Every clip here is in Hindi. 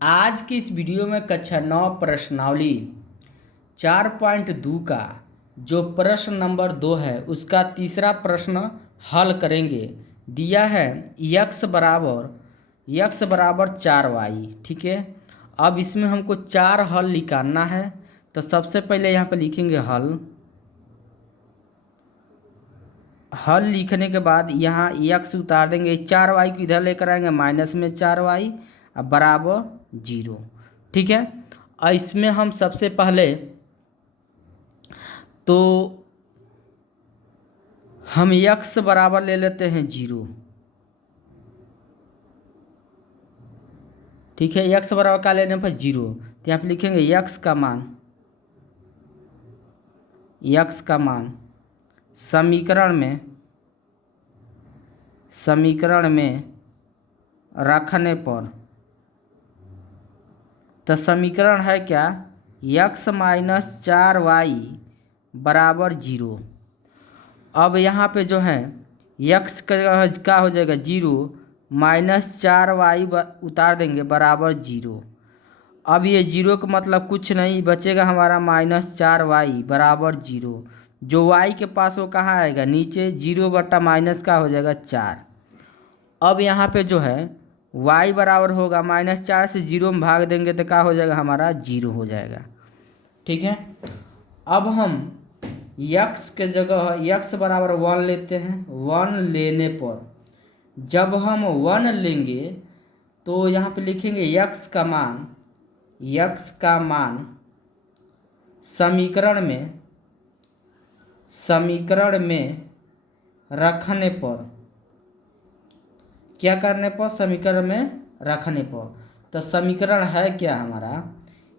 आज की इस वीडियो में कक्षा 9 प्रश्नावली 4.2 का जो प्रश्न नंबर 2 है उसका तीसरा प्रश्न हल करेंगे। दिया है यक्स बराबर 4y। ठीक है, अब इसमें हमको 4 हल निकालना है। तो सबसे पहले यहाँ पे लिखेंगे हल लिखने के बाद यहाँ यक्स उतार देंगे, 4y को इधर लेकर आएंगे माइनस में 4y अब बराबर 0। ठीक है, और इसमें हम सबसे पहले तो हम यक्स बराबर ले लेते हैं 0। ठीक है, यक्स बराबर का लेने पर 0, तो यहाँ पे लिखेंगे यक्स का मान समीकरण में रखने पर, तो समीकरण है क्या, यक्स माइनस 4y बराबर 0। अब यहाँ पे जो है यक्स का हो जाएगा 0 माइनस 4y उतार देंगे बराबर 0। अब ये 0 का मतलब कुछ नहीं बचेगा हमारा माइनस 4y बराबर 0। जो y के पास वो कहाँ आएगा, नीचे, 0 बटा माइनस का हो जाएगा 4। अब यहाँ पे जो है y बराबर होगा माइनस 4 से 0 में भाग देंगे तो क्या हो जाएगा हमारा 0 हो जाएगा। ठीक है, अब हम यक्स के जगह यक्स बराबर 1 लेते हैं। 1 लेने पर जब हम 1 लेंगे तो यहाँ पे लिखेंगे यक्स का मान समीकरण में रखने पर, क्या करने पर, समीकरण में रखने पर। तो समीकरण है क्या हमारा,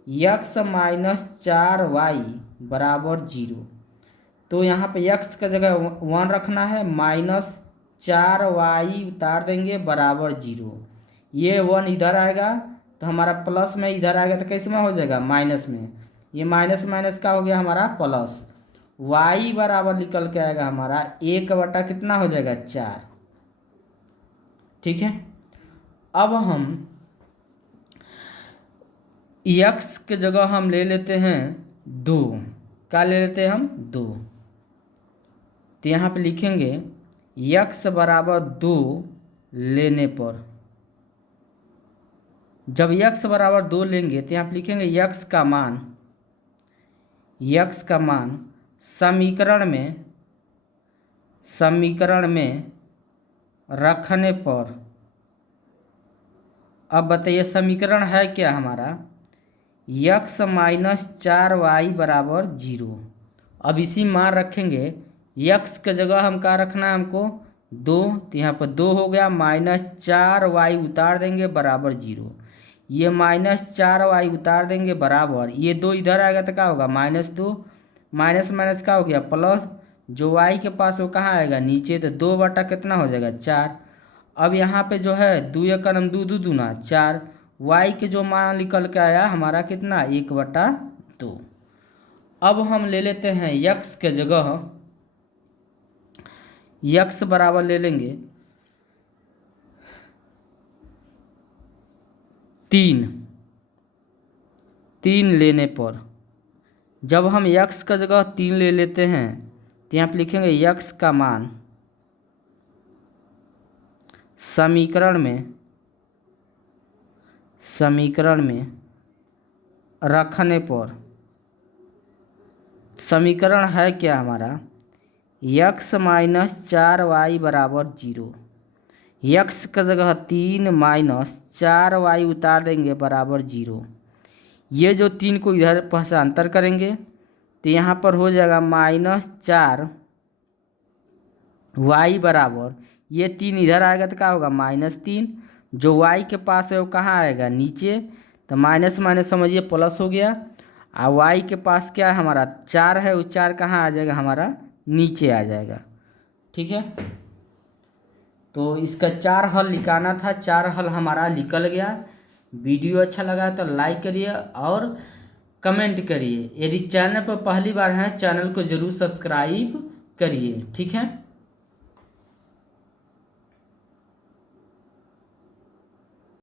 यक्स माइनस 4y बराबर 0। तो यहाँ पे यक्स का जगह 1 रखना है, माइनस 4y उतार देंगे बराबर 0। ये 1 इधर आएगा तो हमारा प्लस में इधर आएगा तो कैसे में हो जाएगा, माइनस में। ये माइनस माइनस का हो गया हमारा प्लस, y बराबर निकल के आएगा हमारा 1 बटा कितना हो जाएगा 4। ठीक है, अब हम यक्स के जगह हम ले लेते हैं 2। क्या ले लेते हैं हम, 2। तो यहाँ पे लिखेंगे यक्स बराबर 2 लेने पर, जब यक्स बराबर 2 लेंगे तो यहाँ पे लिखेंगे यक्स का मान समीकरण में रखने पर। अब बताइए समीकरण है क्या हमारा, यक्स माइनस 4y बराबर 0। अब इसी मान रखेंगे, यक्स के जगह हम क्या रखना है हमको 2, तो यहाँ पर 2 हो गया, माइनस 4y उतार देंगे बराबर 0। ये माइनस 4y उतार देंगे बराबर, ये 2 इधर आएगा तो क्या होगा -2, माइनस माइनस का हो गया प्लस, जो y के पास वो कहाँ आएगा, नीचे, तो 2 बटा कितना हो जाएगा 4। अब यहाँ पे जो है 2 का नाम 2 दूना 4, y के जो मान निकल के आया हमारा कितना 1 बटा 2। अब हम ले लेते हैं यक्स के जगह यक्स बराबर ले लेंगे 3 लेने पर, जब हम यक्स का जगह 3 ले लेते हैं तो यहाँ पे लिखेंगे यक्स का मान समीकरण में रखने पर। समीकरण है क्या हमारा, यक्स माइनस 4y बराबर 0। यक्स का जगह 3 माइनस 4y उतार देंगे बराबर 0। ये जो 3 को इधर पहचांतर करेंगे तो यहाँ पर हो जाएगा -4y बराबर, ये 3 इधर आएगा तो क्या होगा -3, जो y के पास है वो कहाँ आएगा, नीचे, तो माइनस माइनस समझिए प्लस हो गया। और y के पास क्या है हमारा 4 है, वो 4 कहाँ आ जाएगा हमारा, नीचे आ जाएगा। ठीक है, तो इसका 4 हल निकालना था, 4 हल हमारा निकल गया। वीडियो अच्छा लगा तो लाइक करिए और कमेंट करिए। यदि चैनल पर पहली बार हैं चैनल को ज़रूर सब्सक्राइब करिए। ठीक है।